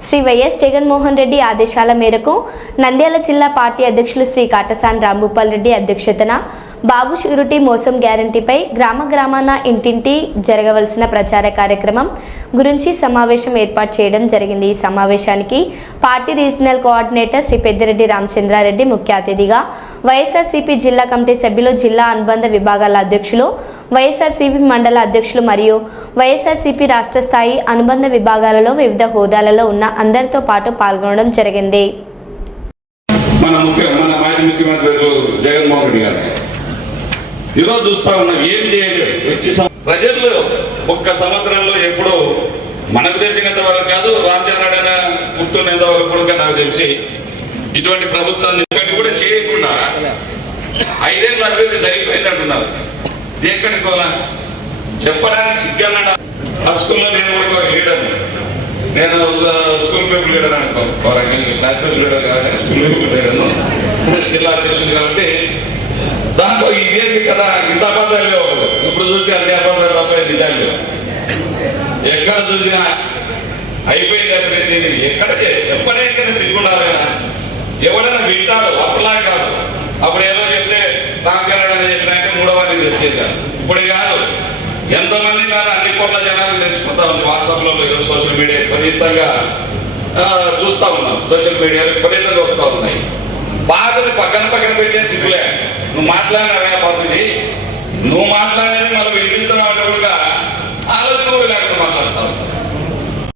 Shri YS Jaganmohan Reddy ఆదేశాల మేరకు నంద్యాల జిల్లా పార్టీ అధ్యక్షులు శ్రీ కాటసాని రాంభూపాల్ రెడ్డి అధ్యక్షతన బాబు షూరిటీ మోసం గ్యారంటీపై గ్రామ గ్రామాన ఇంటింటి జరగవలసిన ప్రచార కార్యక్రమం గురించి సమావేశం ఏర్పాటు చేయడం జరిగింది. ఈ సమావేశానికి party regional coordinator Shri Peddireddy Ramachandra Reddy ముఖ్య అతిథిగా వైఎస్ఆర్సీపీ జిల్లా కమిటీ సభ్యులు జిల్లా అనుబంధ విభాగాల అధ్యక్షులు వైఎస్ఆర్సీపీ మండల అధ్యక్షులు మరియు వైఎస్ఆర్సీపీ రాష్ట్ర స్థాయి అనుబంధ విభాగాలలో వివిధ హోదాలలో ఉన్న అందరితో పాటు పాల్గొనడం జరిగింది. మన ముఖ్య మన మాజీ ముఖ్యమంత్రి జగన్మోహన్ రెడ్డి గారు. ఈరోజు చూస్తా ఉన్నాం ఏం చేయలేదు. వచ్చి ప్రజల్లో ఒక్క సంవత్సరంలో ఎప్పుడు మనకు తెలిసినంత వరకు కాదు రామచంద్రుడైన గుర్తున్నంత వరకు కూడా నాకు తెలిసి. ఇటువంటి ప్రభుత్వాన్ని ఒకటి కూడా చేయకుండా ఐదేళ్ళు అభివృద్ధి జరిగిపోయింది అంటున్నారు. ఎక్కడికి చెప్పడానికి సిగ్గన్నాడు? ఆ స్కూల్లో నేను కూడా లీడర్. నేను స్కూల్ పీపుల్ లీడర్ అనుకో. క్లాస్ పీపుల్ లీడర్ కాదు స్కూల్ పీపుల్ లీడర్ను జిల్లా అధ్యక్షుడు కాబట్టి దాంట్లో ఇదేంటి కదా? ఇంత అబద్ధాలు లేవు. ఇప్పుడు చూసి అన్ని అబద్ధాలు తప్ప నిజాలు. లేవు ఎక్కడ చూసినా అయిపోయింది అయిపోయింది ఇది ఎక్కడ చే- చెప్పడానికి సిగ్గుండాలైనా? ఎవడైనా వింటాడు అప్పలా కాదు. అప్పుడు ఏదో చెప్తే రామకరణ అని చెప్పినట్టే మూడో వారికి తెలిసేది ఇప్పుడు కాదు. ఎంతమంది నన్ను అన్ని కోట్ల జనాలు తెలుసుకుంటా ఉంది. వాట్సాప్లో సోషల్ మీడియా విపరీతంగా ఆ, చూస్తా ఉన్నాం. సోషల్ మీడియాలో విపరీతంగా వస్తూ ఉన్నాయి. బాధలు పక్కన పక్కన పెట్టే సిగ్గులే. నువ్వు మాట్లాడినారా పద్ధతి. నువ్వు మాట్లాడేది మళ్ళీ